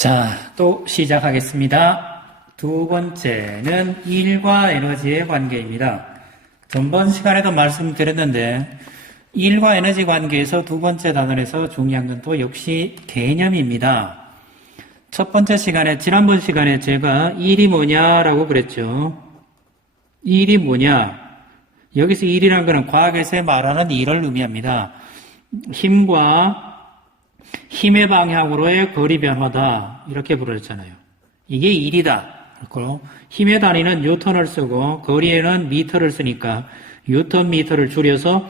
자, 또 시작하겠습니다. 두 번째는 일과 에너지의 관계입니다. 전번 시간에도 말씀드렸는데 일과 에너지 관계에서 두 번째 단원에서 중요한 건 또 역시 개념입니다. 첫 번째 시간에, 지난번 시간에 제가 일이 뭐냐라고 그랬죠. 일이 뭐냐? 여기서 일이란 거는 과학에서 말하는 일을 의미합니다. 힘의 방향으로의 거리 변화다. 이렇게 부르잖아요. 이게 일이다. 그리고 힘의 단위는 뉴턴을 쓰고 거리에는 미터를 쓰니까 뉴턴 미터를 줄여서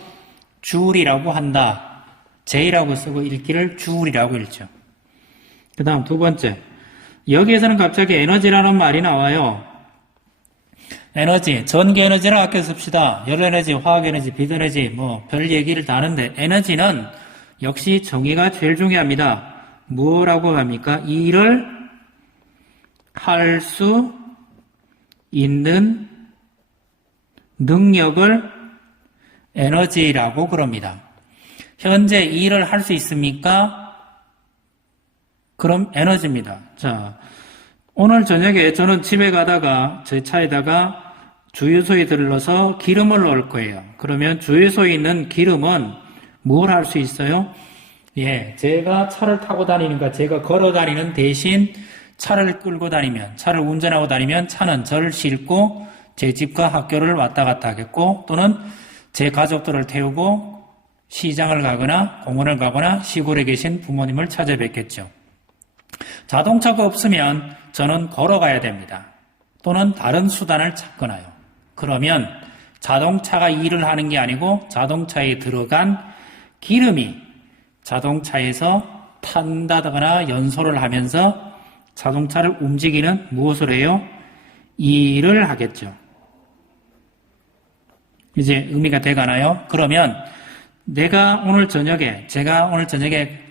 줄이라고 한다. J라고 쓰고 읽기를 줄이라고 읽죠. 그 다음 두 번째. 여기에서는 갑자기 에너지라는 말이 나와요. 에너지, 전기 에너지를 아껴 씁시다. 열 에너지, 화학 에너지, 빛 에너지, 별 얘기를 다 하는데 에너지는 역시 정의가 제일 중요합니다. 뭐라고 합니까? 일을 할 수 있는 능력을 에너지라고 그럽니다. 현재 일을 할 수 있습니까? 그럼 에너지입니다. 자, 오늘 저녁에 저는 집에 가다가 제 차에다가 주유소에 들러서 기름을 넣을 거예요. 그러면 주유소에 있는 기름은 뭘 할 수 있어요? 예, 제가 차를 타고 다니니까 제가 걸어 다니는 대신 차를 끌고 다니면, 차를 운전하고 다니면 차는 저를 싣고 제 집과 학교를 왔다 갔다 하겠고, 또는 제 가족들을 태우고 시장을 가거나 공원을 가거나 시골에 계신 부모님을 찾아뵙겠죠. 자동차가 없으면 저는 걸어가야 됩니다. 또는 다른 수단을 찾거나요. 그러면 자동차가 일을 하는 게 아니고 자동차에 들어간 기름이 자동차에서 탄다거나 연소를 하면서 자동차를 움직이는 무엇을 해요? 일을 하겠죠. 이제 의미가 돼가나요? 그러면 제가 오늘 저녁에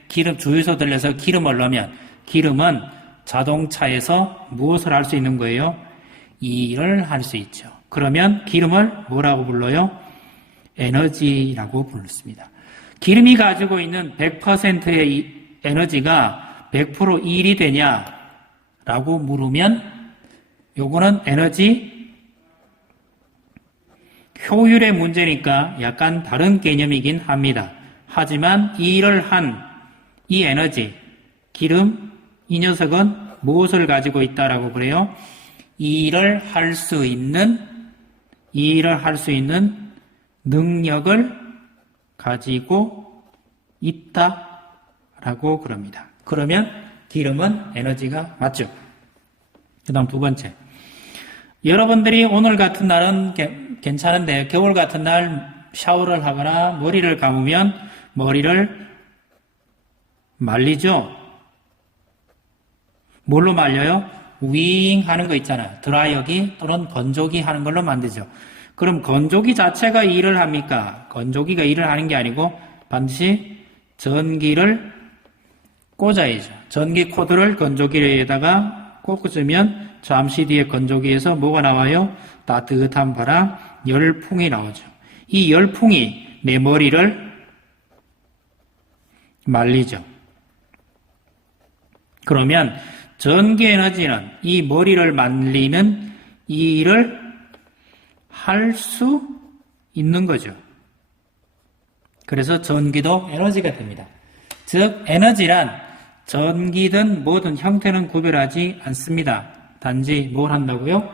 기름 주유소 들려서 기름을 넣으면 기름은 자동차에서 무엇을 할 수 있는 거예요? 일을 할 수 있죠. 그러면 기름을 뭐라고 불러요? 에너지라고 불렀습니다. 기름이 가지고 있는 100%의 에너지가 100% 일이 되냐라고 물으면 요거는 에너지 효율의 문제니까 약간 다른 개념이긴 합니다. 하지만 일을 한 이 에너지, 기름, 이 녀석은 무엇을 가지고 있다라고 그래요? 일을 할 수 있는 능력을 가지고 있다라고 그럽니다. 그러면 기름은 에너지가 맞죠? 그 다음 두 번째. 여러분들이 오늘 같은 날은 괜찮은데 겨울 같은 날 샤워를 하거나 머리를 감으면 머리를 말리죠? 뭘로 말려요? 윙 하는 거 있잖아요. 드라이어기 또는 건조기 하는 걸로 만들죠. 그럼 건조기 자체가 일을 합니까? 건조기가 일을 하는 게 아니고 반드시 전기를 꽂아야죠. 전기 코드를 건조기에다가 꽂으면 잠시 뒤에 건조기에서 뭐가 나와요? 따뜻한 바람, 열풍이 나오죠. 이 열풍이 내 머리를 말리죠. 그러면 전기 에너지는 이 머리를 말리는 이 일을 할 수 있는 거죠. 그래서 전기도 에너지가 됩니다. 즉 에너지란 전기든 뭐든 형태는 구별하지 않습니다. 단지 뭘 한다고요?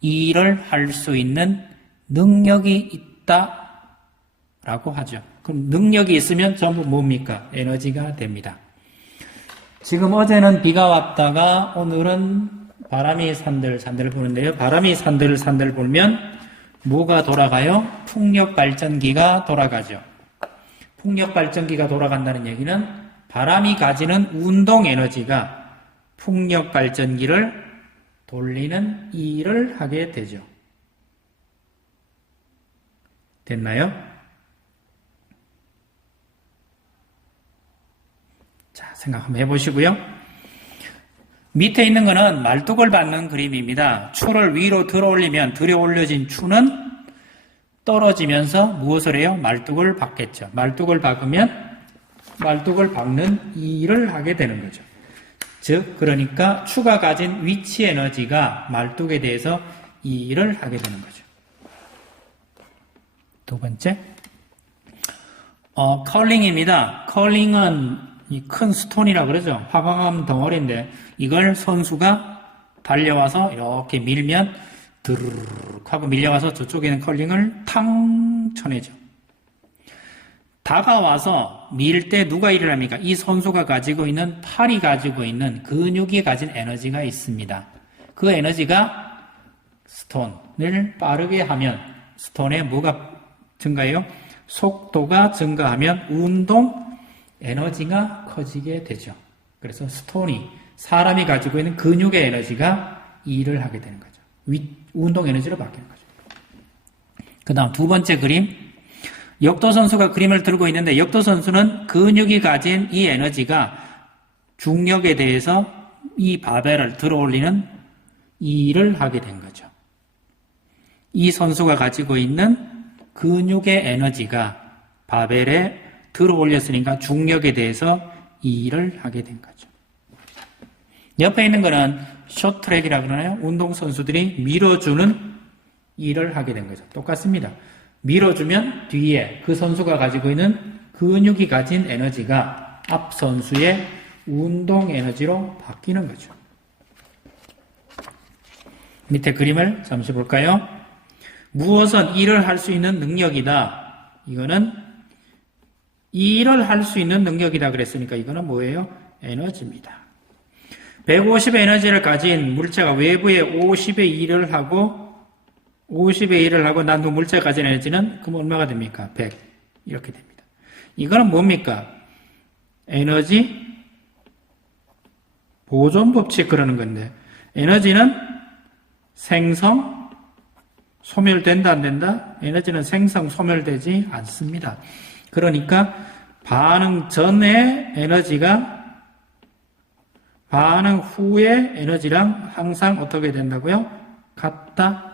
이 일을 할 수 있는 능력이 있다라고 하죠. 그럼 능력이 있으면 전부 뭡니까? 에너지가 됩니다. 지금 어제는 비가 왔다가 오늘은 바람이 산들산들 부는데요. 바람이 산들산들 불면 뭐가 돌아가요? 풍력발전기가 돌아가죠. 풍력발전기가 돌아간다는 얘기는 바람이 가지는 운동에너지가 풍력발전기를 돌리는 일을 하게 되죠. 됐나요? 자, 생각 한번 해보시고요. 밑에 있는 거는 말뚝을 받는 그림입니다. 추를 위로 들어 올려진 추는 떨어지면서 무엇을 해요? 말뚝을 박겠죠. 말뚝을 박으면 말뚝을 박는 일을 하게 되는 거죠. 즉 그러니까 추가 가진 위치 에너지가 말뚝에 대해서 이 일을 하게 되는 거죠. 두 번째, 컬링입니다. 컬링은 이 큰 스톤이라 그러죠. 화강암 덩어리인데 이걸 선수가 달려와서 이렇게 밀면 드르륵 하고 밀려와서 저쪽에 있는 컬링을 탕 쳐내죠. 다가와서 밀 때 누가 일을 합니까? 이 선수가 가지고 있는 팔이 가지고 있는 근육이 가진 에너지가 있습니다. 그 에너지가 스톤을 빠르게 하면 스톤에 뭐가 증가해요? 속도가 증가하면 운동 에너지가 커지게 되죠. 그래서 스톤이 사람이 가지고 있는 근육의 에너지가 일을 하게 되는 거죠. 운동 에너지로 바뀌는 거죠. 그 다음 두 번째 그림, 역도 선수가 그림을 들고 있는데 역도 선수는 근육이 가진 이 에너지가 중력에 대해서 이 바벨을 들어 올리는 이 일을 하게 된 거죠. 이 선수가 가지고 있는 근육의 에너지가 바벨에 들어 올렸으니까 중력에 대해서 이 일을 하게 된 거죠. 옆에 있는 거는 숏트랙이라고 그러나요? 운동선수들이 밀어주는 일을 하게 된 거죠. 똑같습니다. 밀어주면 뒤에 그 선수가 가지고 있는 근육이 가진 에너지가 앞 선수의 운동 에너지로 바뀌는 거죠. 밑에 그림을 잠시 볼까요? 무엇은 일을 할 수 있는 능력이다. 이거는 이 일을 할 수 있는 능력이다 그랬으니까 이거는 뭐예요? 에너지입니다. 150의 에너지를 가진 물체가 외부에 50의 일을 하고 50의 일을 하고 난 후 물체가 가진 에너지는 그럼 얼마가 됩니까? 100 이렇게 됩니다. 이거는 뭡니까? 에너지 보존 법칙 그러는 건데 에너지는 생성, 소멸된다 안 된다? 에너지는 생성, 소멸되지 않습니다. 그러니까 반응 전의 에너지가 반응 후의 에너지랑 항상 어떻게 된다고요? 같다.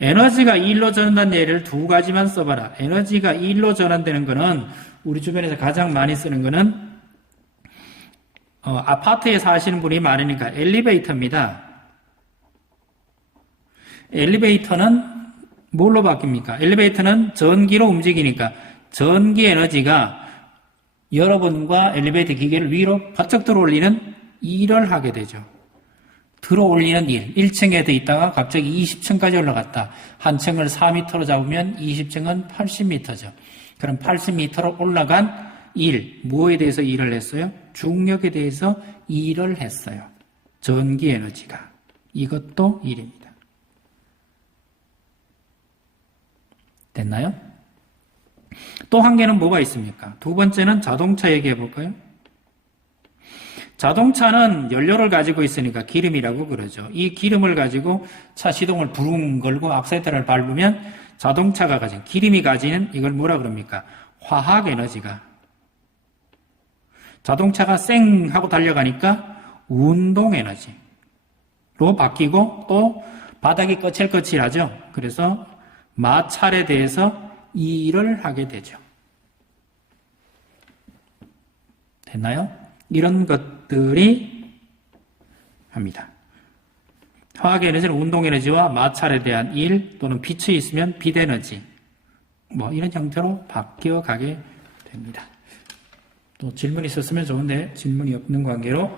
에너지가 1로 전환된 예를 두 가지만 써봐라. 에너지가 1로 전환되는 거는 우리 주변에서 가장 많이 쓰는 거는 아파트에 사시는 분이 많으니까 엘리베이터입니다. 엘리베이터는 뭘로 바뀝니까? 엘리베이터는 전기로 움직이니까 전기 에너지가 여러분과 엘리베이터 기계를 위로 바짝 들어올리는 일을 하게 되죠. 들어올리는 일. 1층에 더 있다가 갑자기 20층까지 올라갔다. 한 층을 4m로 잡으면 20층은 80m죠. 그럼 80m로 올라간 일. 무엇에 대해서 일을 했어요? 중력에 대해서 일을 했어요. 전기 에너지가. 이것도 일입니다. 됐나요? 또 한 개는 뭐가 있습니까? 두 번째는 자동차 얘기해 볼까요? 자동차는 연료를 가지고 있으니까 기름이라고 그러죠. 이 기름을 가지고 차 시동을 부릉 걸고 악셀레터를 밟으면 자동차가 가진 기름이 가지는 이걸 뭐라 그럽니까? 화학 에너지가 자동차가 쌩 하고 달려가니까 운동 에너지로 바뀌고 또 바닥이 거칠거칠하죠. 그래서 마찰에 대해서 이 일을 하게 되죠. 됐나요? 이런 것들이 합니다. 화학 에너지는 운동 에너지와 마찰에 대한 일 또는 빛이 있으면 빛 에너지 뭐 이런 형태로 바뀌어 가게 됩니다. 또 질문이 있었으면 좋은데 질문이 없는 관계로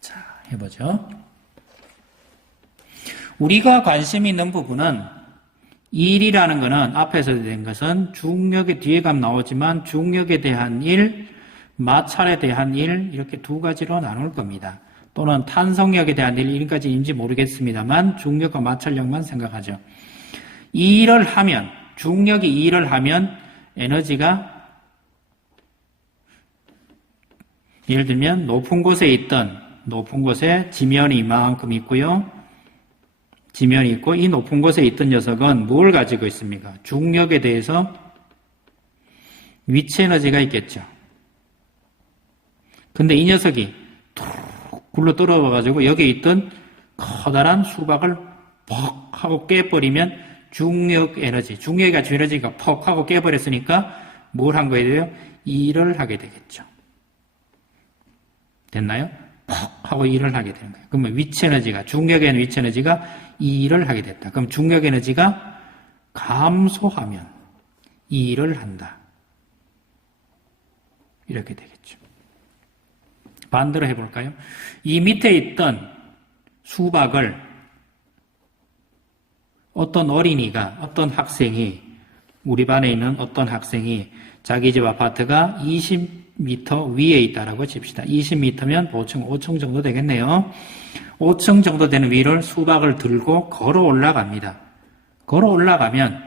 자 해보죠. 우리가 관심 있는 부분은 일이라는 것은 앞에서 된 것은 중력의 뒤에 가면 나오지만 중력에 대한 일, 마찰에 대한 일 이렇게 두 가지로 나눌 겁니다. 또는 탄성력에 대한 일 이런까지인지 모르겠습니다만 중력과 마찰력만 생각하죠. 이 일을 하면 중력이 이 일을 하면 에너지가 예를 들면 높은 곳에 지면이 이만큼 있고요. 지면이 있고 이 높은 곳에 있던 녀석은 뭘 가지고 있습니까? 중력에 대해서 위치 에너지가 있겠죠. 근데 이 녀석이 툭 굴러 떨어져가지고 여기에 있던 커다란 수박을 퍽 하고 깨버리면 중력 에너지, 중력이 가지고 에너지가 퍽 하고 깨버렸으니까 뭘 한 거예요? 일을 하게 되겠죠. 됐나요? 퍽 하고 일을 하게 되는 거예요. 그러면 위치 에너지가, 중력의 위치 에너지가 이 일을 하게 됐다. 그럼 중력 에너지가 감소하면 이 일을 한다. 이렇게 되겠죠. 반대로 해볼까요? 이 밑에 있던 수박을 어떤 어린이가, 어떤 학생이, 우리 반에 있는 어떤 학생이 자기 집 아파트가 20m 위에 있다라고 칩시다. 20m면 보충 5층 정도 되겠네요. 5층 정도 되는 위를 수박을 들고 걸어 올라갑니다. 걸어 올라간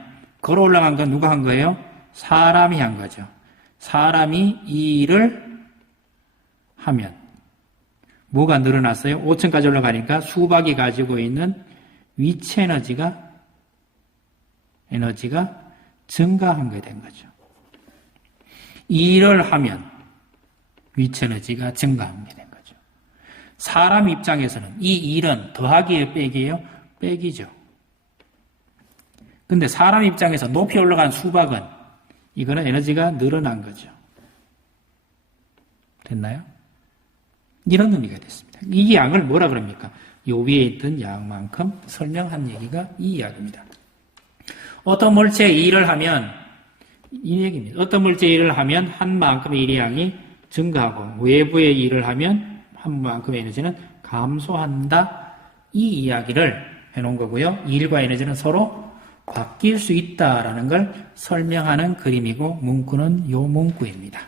건 누가 한 거예요? 사람이 한 거죠. 사람이 이 일을 하면 뭐가 늘어났어요? 5층까지 올라가니까 수박이 가지고 있는 위치 에너지가 증가한 게 된 거죠. 이 일을 하면 위치 에너지가 증가하게 된 거죠. 사람 입장에서는 이 일은 더하기예요, 빼기예요? 빼기죠. 근데 사람 입장에서 높이 올라간 수박은 이거는 에너지가 늘어난 거죠. 됐나요? 이런 의미가 됐습니다. 이 양을 뭐라 그럽니까? 요 위에 있던 양만큼 설명한 얘기가 이 이야기입니다. 어떤 물체의 일을 하면 이 얘기입니다. 어떤 물체의 일을 하면 한 만큼의 일의 양이 증가하고 외부의 일을 하면 한 만큼의 에너지는 감소한다. 이 이야기를 해놓은 거고요. 일과 에너지는 서로 바뀔 수 있다라는 걸 설명하는 그림이고 문구는 요 문구입니다.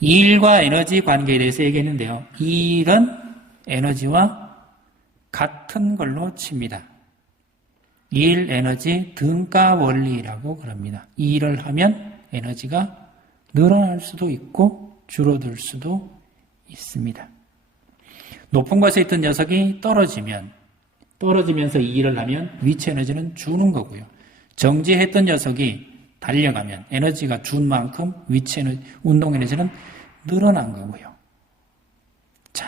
일과 에너지 관계에 대해서 얘기했는데요. 일은 에너지와 같은 걸로 칩니다. 일, 에너지, 등가 원리라고 그럽니다. 일을 하면 에너지가 늘어날 수도 있고 줄어들 수도 있습니다. 높은 곳에 있던 녀석이 떨어지면서 이 일을 하면 위치 에너지는 주는 거고요. 정지했던 녀석이 달려가면 에너지가 준 만큼 위치 에너지, 운동 에너지는 늘어난 거고요. 자,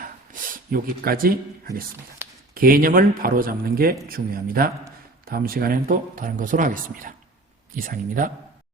여기까지 하겠습니다. 개념을 바로잡는 게 중요합니다. 다음 시간에는 또 다른 것으로 하겠습니다. 이상입니다.